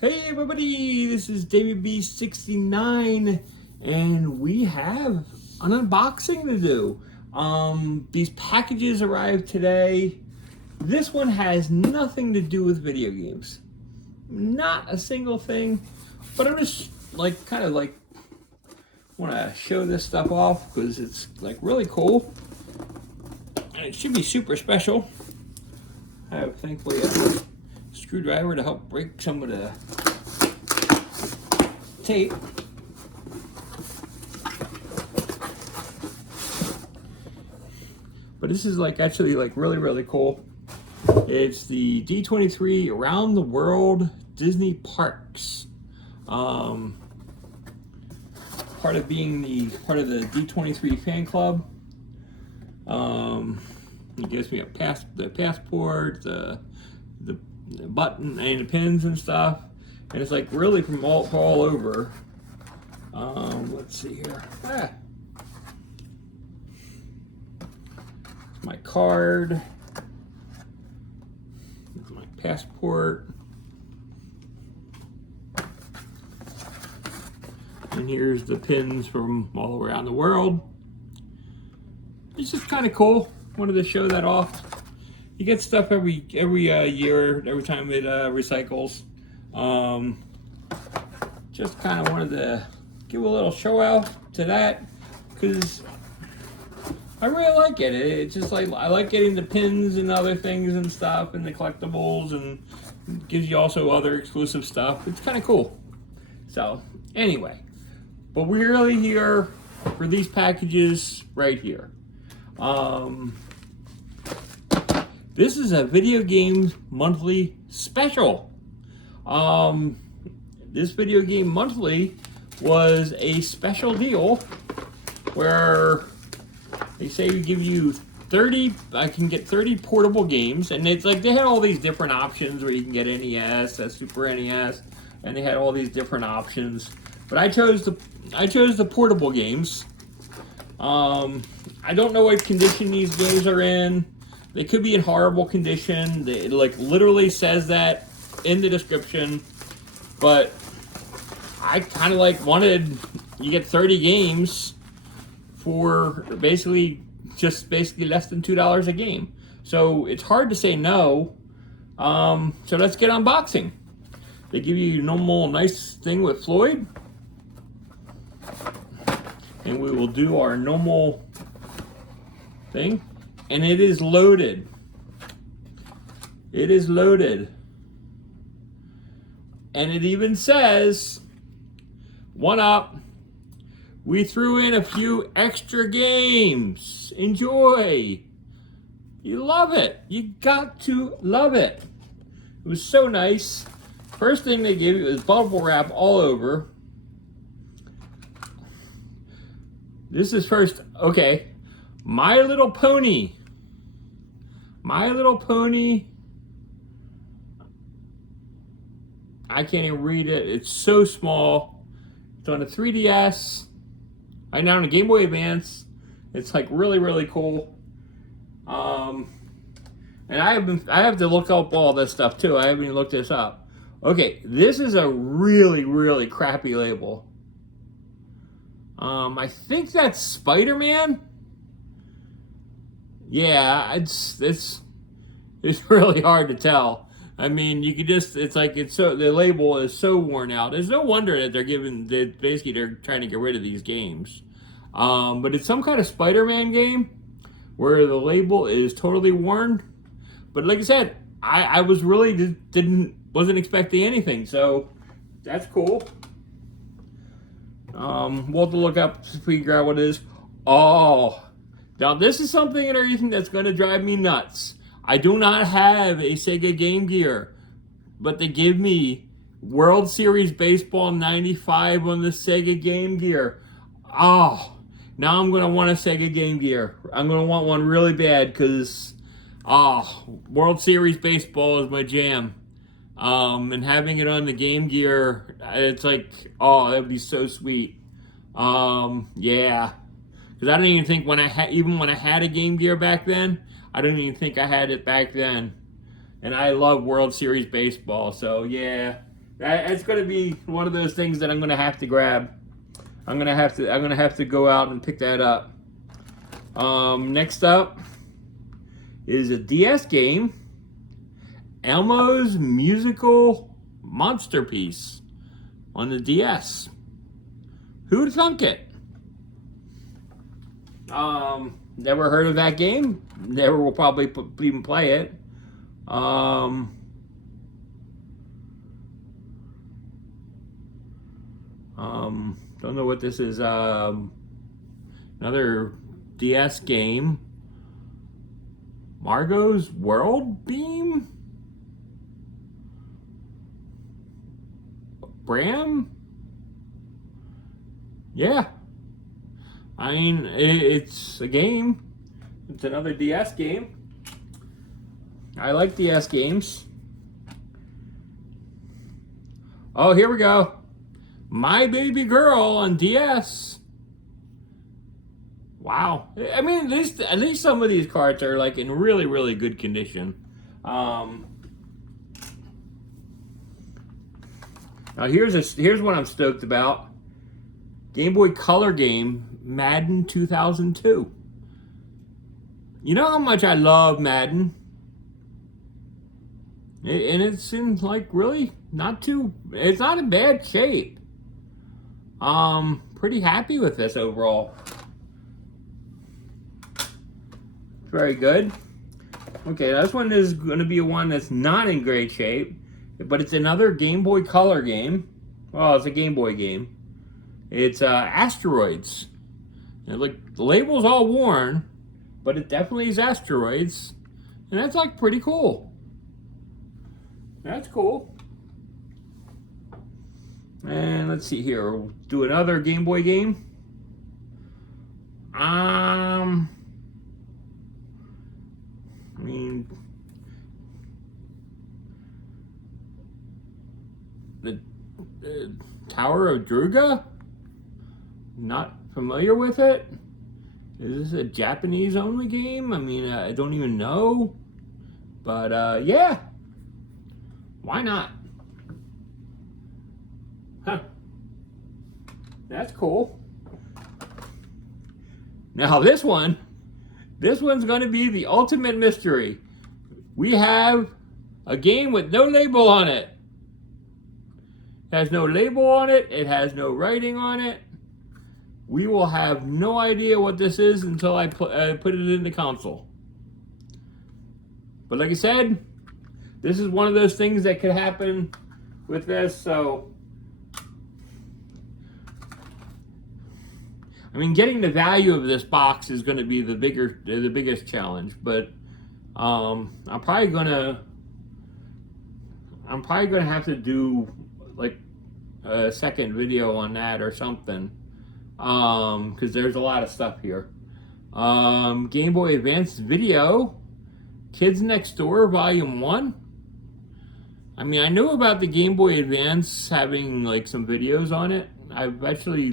Hey everybody, this is D23 and we have an unboxing to do. These packages arrived today. This one has nothing to do with video games. Not a single thing, but I'm just kind of want to show this stuff off because it's really cool. And it should be super special. I have thankfully a screwdriver to help break some of the tape. But this is actually really cool. It's the D23 Around the World Disney Parks. Part of being part of the D23 fan club. It gives me the passport, the button and the pins and stuff, and it's really from all over. Let's see here. My card, my passport, and here's the pins from all around the world. It's just kind of cool. Wanted to show that off. You get stuff every year, every time it recycles. Just kind of wanted to give a little show out to that because I really like it. It's just I like getting the pins and other things and stuff and the collectibles, and it gives you also other exclusive stuff. It's kind of cool. So anyway, but we're really here for these packages right here. This is a video game monthly special. This video game monthly was a special deal where they say we give you 30, I can get 30 portable games, and it's they had all these different options where you can get NES, Super NES, and they had all these different options. But I chose the portable games. I don't know what condition these games are in. They could be in horrible condition. It literally says that in the description. But I kind of wanted, you get 30 games for basically less than $2 a game. So it's hard to say no. So let's get unboxing. They give you a normal nice thing with Floyd. And we will do our normal thing. And it is loaded. It is loaded. And it even says, one up, we threw in a few extra games. Enjoy. You love it. You got to love it. It was so nice. First thing they gave you was bubble wrap all over. This is first, okay. My Little Pony. My Little Pony. I can't even read it. It's so small. It's on a 3DS. I now on a Game Boy Advance. It's really cool. And I have to look up all this stuff too. I haven't even looked this up. Okay, this is a really crappy label. I think that's Spider-Man. Yeah, it's really hard to tell. I mean, you could just, the label is so worn out. There's no wonder that they're trying to get rid of these games. But it's some kind of Spider-Man game where the label is totally worn. But like I said, I was really wasn't expecting anything, so that's cool. We'll have to look up to figure out what it is. Oh, now this is something and everything that's going to drive me nuts. I do not have a Sega Game Gear, but they give me World Series Baseball 95 on the Sega Game Gear. Oh, now I'm going to want a Sega Game Gear. I'm going to want one really bad because, World Series Baseball is my jam. And having it on the Game Gear, it's that would be so sweet. Yeah. Because I don't even think when I had a Game Gear back then, I don't even think I had it back then. And I love World Series Baseball, so yeah, It's going to be one of those things that I'm going to have to grab. I'm going to have to go out and pick that up. Next up is a DS game, Elmo's Musical Monster Piece on the DS. Who'd thunk it? Never heard of that game. Never will probably even play it. Don't know what this is. Another DS game. Margot's World Beam? Bram? Yeah. I mean, it's a game. It's another DS game. I like DS games. Oh, here we go. My Baby Girl on DS. Wow. I mean, at least some of these cards are like in really, really good condition. Now here's what I'm stoked about. Game Boy Color game, Madden 2002. You know how much I love Madden? And it's in like really it's not in bad shape. Pretty happy with this overall. Very good. Okay, this one is going to be one that's not in great shape, but it's another Game Boy Color game. Well, it's a Game Boy game. It's Asteroids. Like the label's all worn, but it definitely is Asteroids, and that's like pretty cool. That's cool. And let's see here. We'll do another Game Boy game. I mean, the Tower of Druga? Not familiar with it. Is this a Japanese only game? I mean, I don't even know. But yeah. Why not? Huh. That's cool. Now this one's going to be the ultimate mystery. We have a game with no label on it. It has no label on it. It has no writing on it. We will have no idea what this is until I put it in the console. But like I said, this is one of those things that could happen with this, so I mean, getting the value of this box is going to be the biggest challenge. But I'm probably gonna have to do like a second video on that or something, because there's a lot of stuff here. Game Boy Advance Video, Kids Next Door Volume 1. I mean, I knew about the Game Boy Advance having like some videos on it. I've actually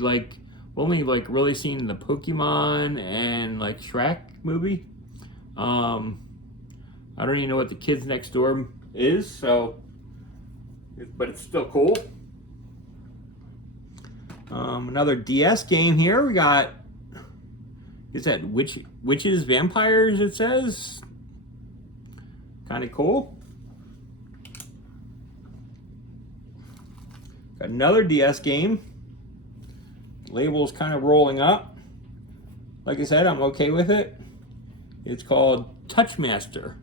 only really seen the Pokemon and like Shrek movie. I don't even know what the Kids Next Door is, so but it's still cool. Another DS game here. We got, is that Witches, Vampires, it says. Kind of cool. Got another DS game. Label's kind of rolling up. Like I said, I'm okay with it. It's called Touchmaster.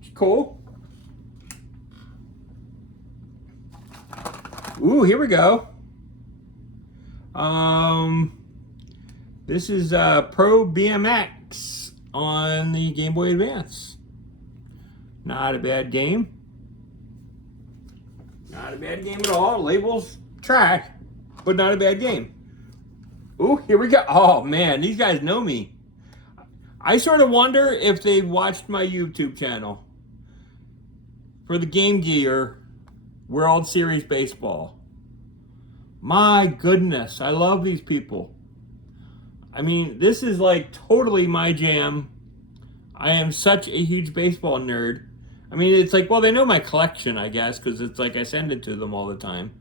It's cool. Ooh, here we go. This is Pro BMX on the Game Boy Advance. Not a bad game. Not a bad game at all. Label's trash, but not a bad game. Ooh, here we go. Oh man, these guys know me. I sort of wonder if they've watched my YouTube channel for the Game Gear World Series Baseball. My goodness, I love these people. I mean, this is like totally my jam. I am such a huge baseball nerd. I mean, it's like, well, they know my collection, I guess, because it's like I send it to them all the time.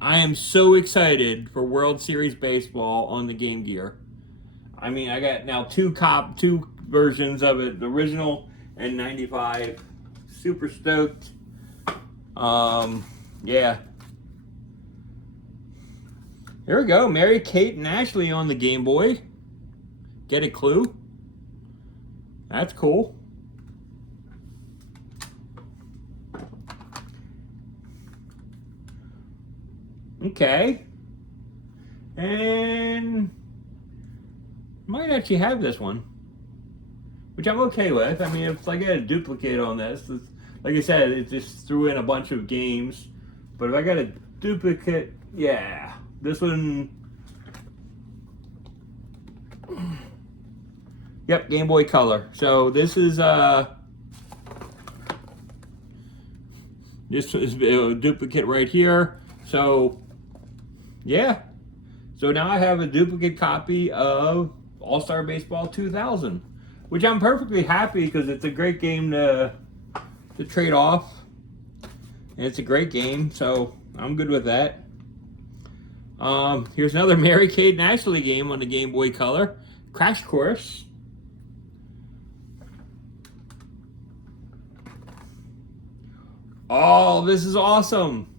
I am so excited for World Series Baseball on the Game Gear. I mean, I got now two versions of it, the original and 95. Super stoked. Yeah. Here we go. Mary Kate and Ashley on the Game Boy. Get a clue? That's cool. Okay. And might actually have this one, which I'm okay with. I mean, if I get a duplicate on this, like I said, it just threw in a bunch of games. But if I got a duplicate, yeah, this one. Yep, Game Boy Color. So this is a duplicate right here. So yeah. So now I have a duplicate copy of All-Star Baseball 2000, which I'm perfectly happy because it's a great game to trade off. And it's a great game, so I'm good with that. Here's another Mary Kate and Ashley game on the Game Boy Color. Crash Course. Oh, this is awesome.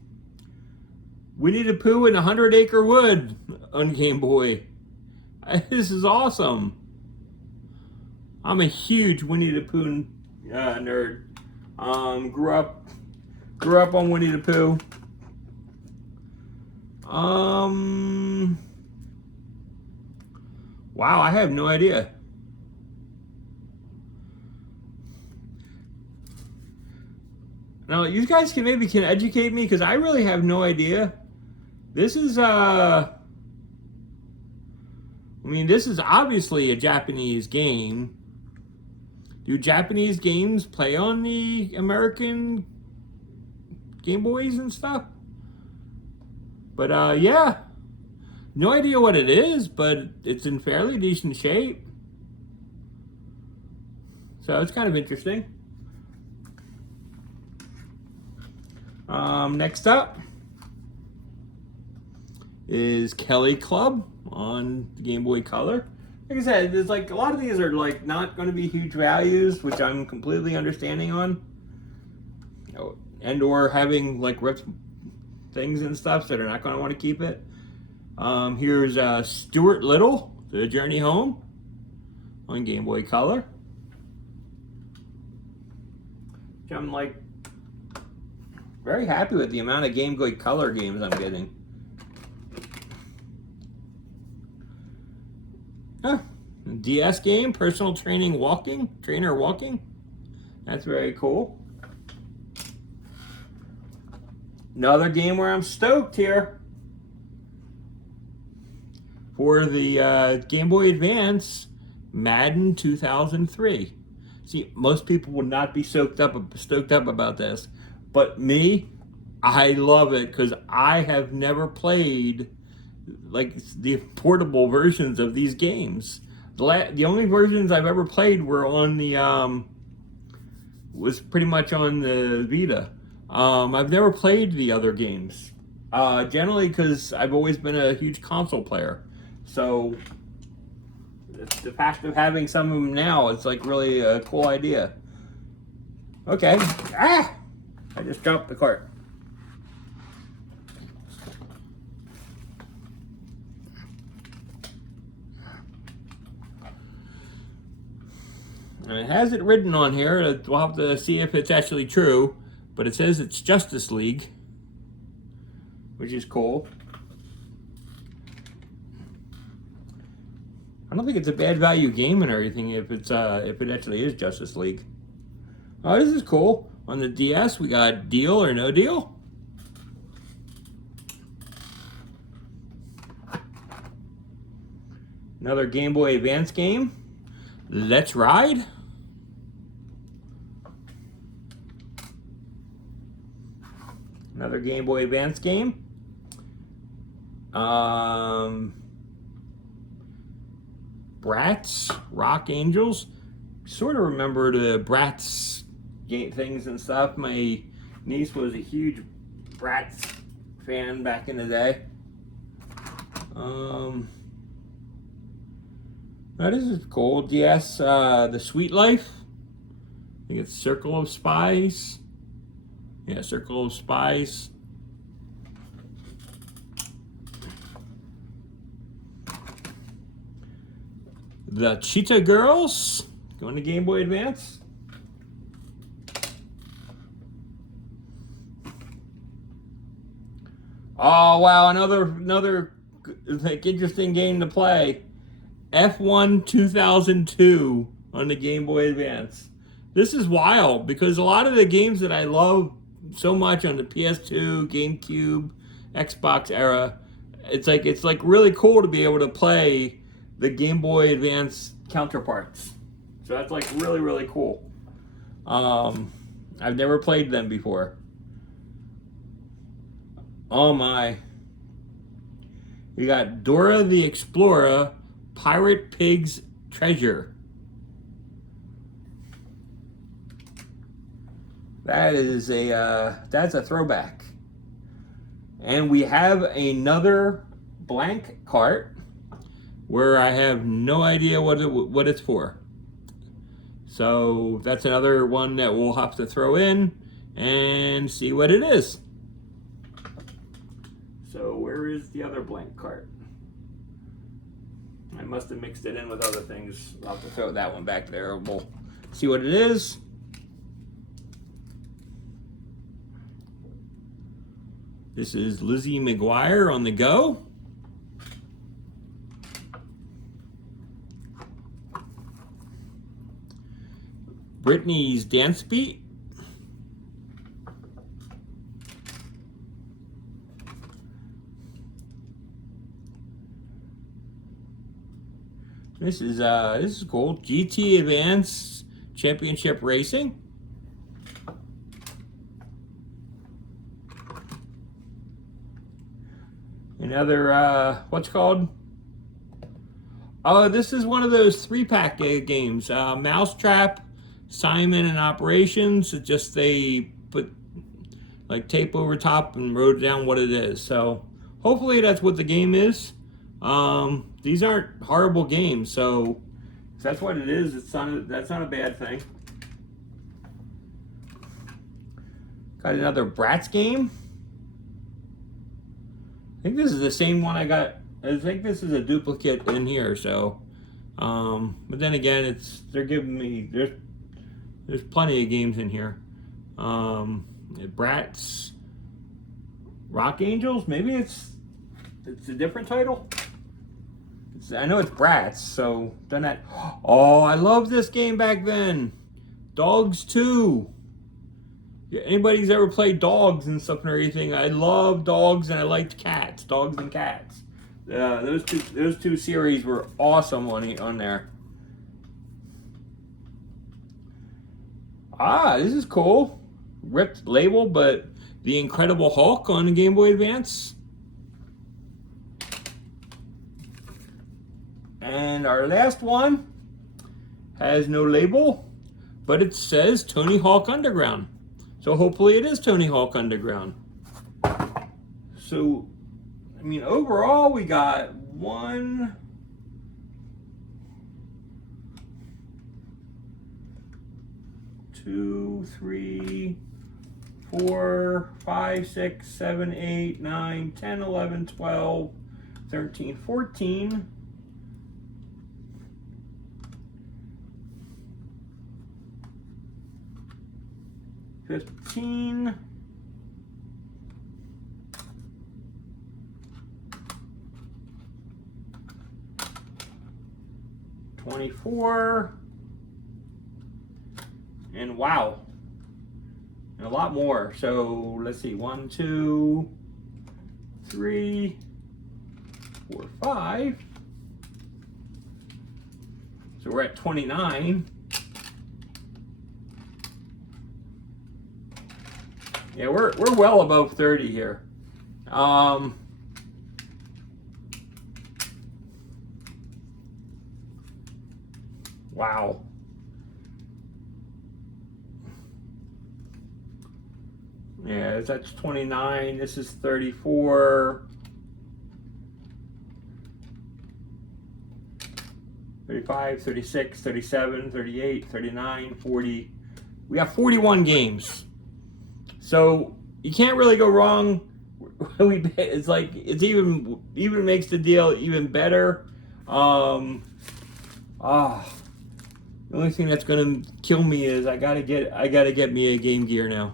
Winnie the Pooh and 100 Acre Wood on Game Boy. This is awesome. I'm a huge Winnie the Pooh nerd. Grew up on Winnie the Pooh. Wow, I have no idea. Now, you guys can educate me because I really have no idea. This is I mean, this is obviously a Japanese game. Do Japanese games play on the American Game Boys and stuff? But yeah, no idea what it is, but it's in fairly decent shape. So it's kind of interesting. Next up is Kelly Club on Game Boy Color. Like I said, there's like a lot of these are like not going to be huge values, which I'm completely understanding on, and or having like ripped things and stuff, so they're not going to want to keep it. Here's Stuart Little, The Journey Home on Game Boy Color. Which I'm like very happy with the amount of Game Boy Color games I'm getting. DS game, Personal Trainer Walking. That's very cool. Another game where I'm stoked here. For the Game Boy Advance, Madden 2003. See, most people would not be stoked up about this. But me, I love it because I have never played like the portable versions of these games. The only versions I've ever played were on the was pretty much on the Vita. I've never played the other games. Generally because I've always been a huge console player. So the fact of having some of them now, it's like really a cool idea. Okay. I just dropped the cart. And it has it written on here. We'll have to see if it's actually true. But it says it's Justice League, which is cool. I don't think it's a bad value game and everything if it actually is Justice League. Oh, this is cool. On the DS, we got Deal or No Deal. Another Game Boy Advance game, Let's Ride. Another Game Boy Advance game. Bratz, Rock Angels. Sort of remember the Bratz game things and stuff. My niece was a huge Bratz fan back in the day. That is cool. Yes, the Sweet Life. I think it's Circle of Spies. Yeah, Circle of Spies. The Cheetah Girls. Going to Game Boy Advance. Oh wow, another like interesting game to play. F1 2002 on the Game Boy Advance. This is wild because a lot of the games that I love so much on the PS2, GameCube, Xbox era, it's like really cool to be able to play the Game Boy Advance counterparts. So that's like really cool. I've never played them before. Oh my. We got Dora the Explorer, Pirate Pig's Treasure. That is that's a throwback. And we have another blank cart where I have no idea what it's for. So that's another one that we'll have to throw in and see what it is. So where is the other blank cart? I must have mixed it in with other things. I'll have to throw that one back there. We'll see what it is. This is Lizzie McGuire on the go. Britney's Dance Beat. This is cool. GT Advance Championship Racing. Another what's it called? Oh, this is one of those 3-pack games. Mousetrap, Simon, and Operations. It just they put like tape over top and wrote down what it is. So hopefully that's what the game is. These aren't horrible games, so if that's what it is, that's not a bad thing. Got another Bratz game. I think this is the same one I got. I think this is a duplicate in here, so but then again, they're giving me there's plenty of games in here. Bratz Rock Angels, maybe it's a different title. I know it's Bratz, so done that. Oh, I love this game back then. Dogs 2. Anybody's ever played dogs and stuff and everything? I love dogs and I liked cats. Dogs and cats. Those two series were awesome on there. Ah, this is cool. Ripped label, but the Incredible Hulk on the Game Boy Advance. And our last one has no label, but it says Tony Hawk Underground. So hopefully it is Tony Hawk Underground. So, I mean, overall we got 1, 2, 3, 4, 5, 6, 7, 8, 9, 10, 11, 12, 13, 14. 15, 24, and wow, and a lot more. So let's see, 1, 2, 3, 4, 5. So we're at 29. Yeah, we're well above 30 here. Wow. Yeah, that's 29. This is 34. 35, 36, 37, 38, 39, 40. We have 41 games. So you can't really go wrong. It's like it's even makes the deal even better. The only thing that's gonna kill me is I gotta get me a Game Gear now.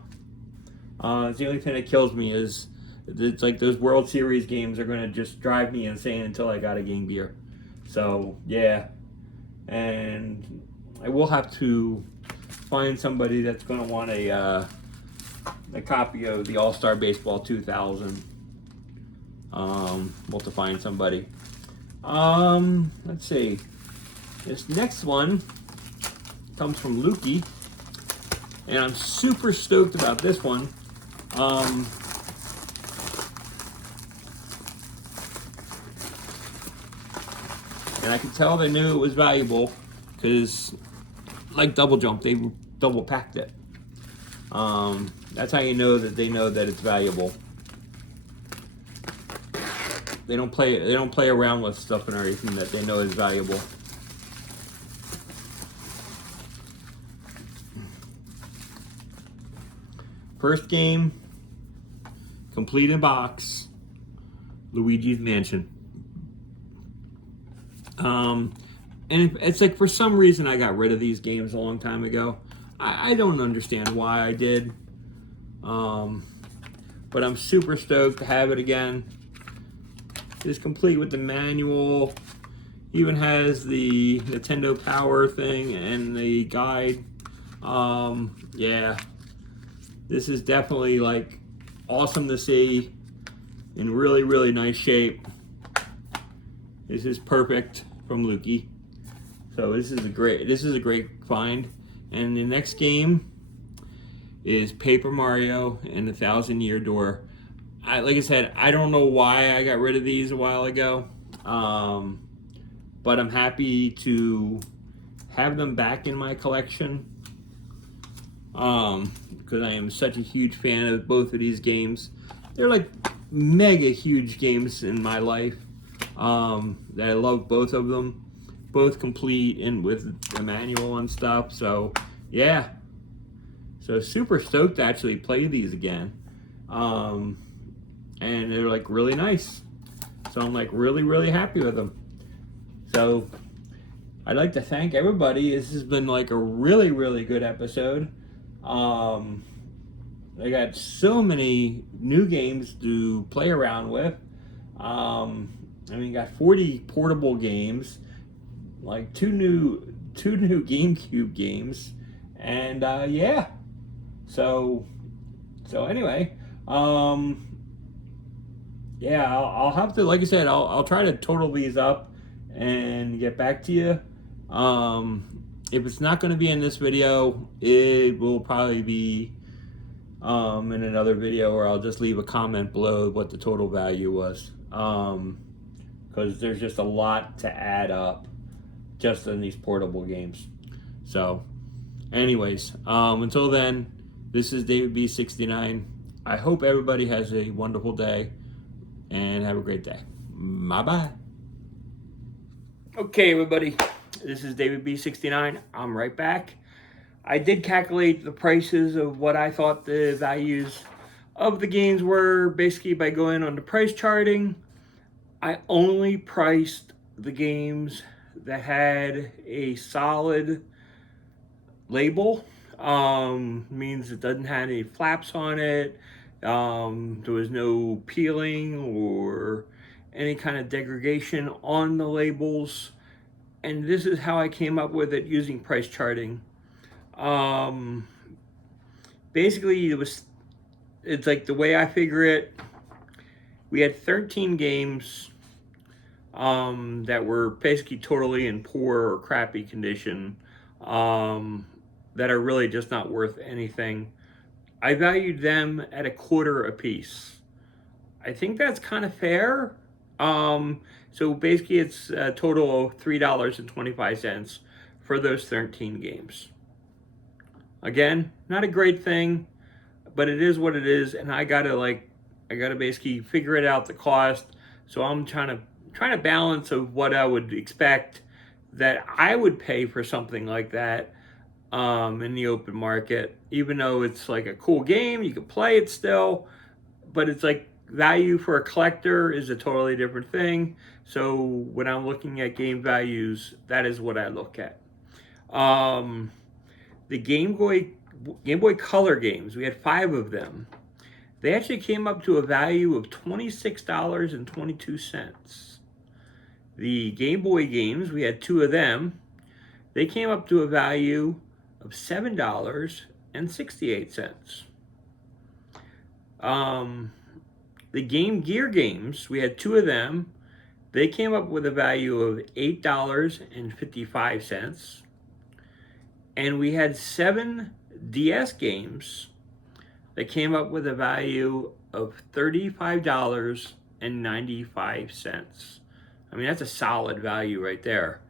It's the only thing that kills me is it's like those World Series games are gonna just drive me insane until I got a Game Gear. So yeah, and I will have to find somebody that's gonna want a copy of the All-Star Baseball 2000. We'll have to find somebody. Let's see. This next one comes from Lukey, and I'm super stoked about this one. And I could tell they knew it was valuable because, like Double Jump, they double packed it. That's how you know that they know that it's valuable. They don't play around with stuff and everything that they know is valuable. First game, complete in box, Luigi's Mansion. And it's like for some reason I got rid of these games a long time ago. I don't understand why I did. But I'm super stoked to have it again. It's complete with the manual. Even has the Nintendo Power thing and the guide. Yeah. This is definitely like awesome to see. In really, really nice shape. This is perfect from Lukey. So this is a great find. And the next game is Paper Mario and the 1,000-Year Door. Like I said, I don't know why I got rid of these a while ago, but I'm happy to have them back in my collection because I am such a huge fan of both of these games. They're like mega huge games in my life. That I love both of them, both complete and with the manual and stuff. So yeah, so super stoked to actually play these again. And they're like really nice. So I'm like really happy with them. So I'd like to thank everybody. This has been like a really good episode. I got so many new games to play around with. I mean, got 40 portable games, like two new GameCube games, and yeah. So anyway, yeah, I'll have to, like I said, I'll try to total these up and get back to you. If it's not going to be in this video, it will probably be in another video, or I'll just leave a comment below what the total value was. Because there's just a lot to add up just in these portable games. So, anyways, until then, this is David B69. I hope everybody has a wonderful day and have a great day. Bye-bye. Okay, everybody, this is David B69. I'm right back. I did calculate the prices of what I thought the values of the games were, basically by going on the price charting. I only priced the games that had a solid label. Means it doesn't have any flaps on it. There was no peeling or any kind of degradation on the labels. And this is how I came up with it using price charting. Basically, it's like the way I figure it, we had 13 games that were basically totally in poor or crappy condition, that are really just not worth anything. I valued them at $0.25 a piece. I think that's kind of fair. So basically it's a total of $3.25 for those 13 games. Again, not a great thing, but it is what it is, and I gotta basically figure it out, the cost. So I'm trying to balance of what I would expect that I would pay for something like that in the open market, even though it's like a cool game, you can play it still, but it's like value for a collector is a totally different thing. So when I'm looking at game values, that is what I look at. The Game Boy Color games, we had 5 of them. They actually came up to a value of $26.22. The Game Boy games, we had 2 of them. They came up to a value of $7.68. The Game Gear games, we had 2 of them. They came up with a value of $8.55. And we had 7 DS games that came up with a value of $35.95. I mean, that's a solid value right there.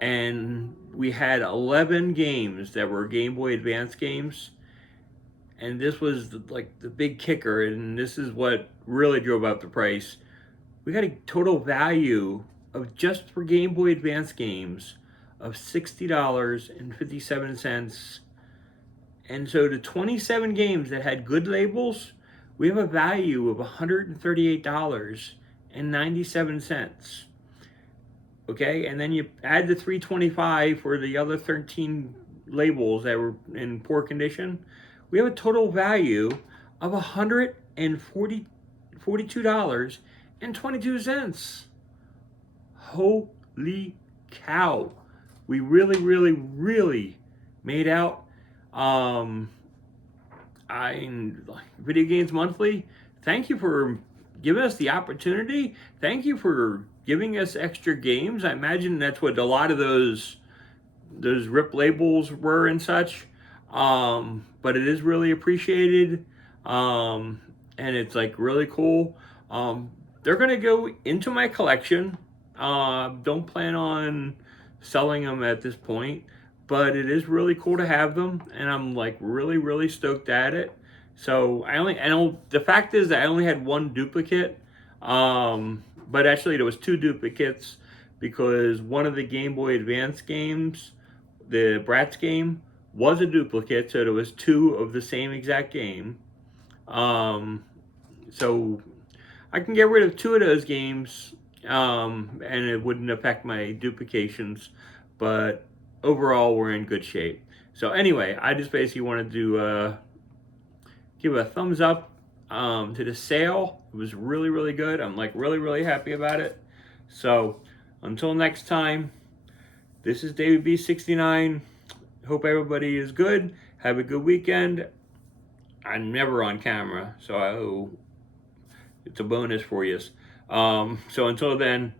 And we had 11 games that were Game Boy Advance games. And this was like the big kicker, and this is what really drove up the price. We got a total value of, just for Game Boy Advance games, of $60.57. And so the 27 games that had good labels, we have a value of $138.97. Okay, and then you add the $325 for the other 13 labels that were in poor condition. We have a total value of $142.22. Holy cow. We really, really, really made out. Video Games Monthly, thank you for giving us the opportunity. Thank you for giving us extra games. I imagine that's what a lot of those rip labels were and such. But it is really appreciated. And it's like really cool. They're gonna go into my collection. Don't plan on selling them at this point, but it is really cool to have them, and I'm like really, really stoked at it. So the fact is that I only had 1 duplicate, but actually there was 2 duplicates, because one of the Game Boy Advance games, the Bratz game, was a duplicate, so there was 2 of the same exact game. So I can get rid of 2 of those games, and it wouldn't affect my duplications, but overall we're in good shape. So anyway, I just basically wanted to give a thumbs up to the sale. It was really, really good. I'm like really, really happy about it. So until next time, this is David B69. Hope everybody is good. Have a good weekend. I'm never on camera, so it's a bonus for you. So until then,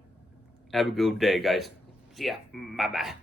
have a good day, guys. See ya. Bye-bye.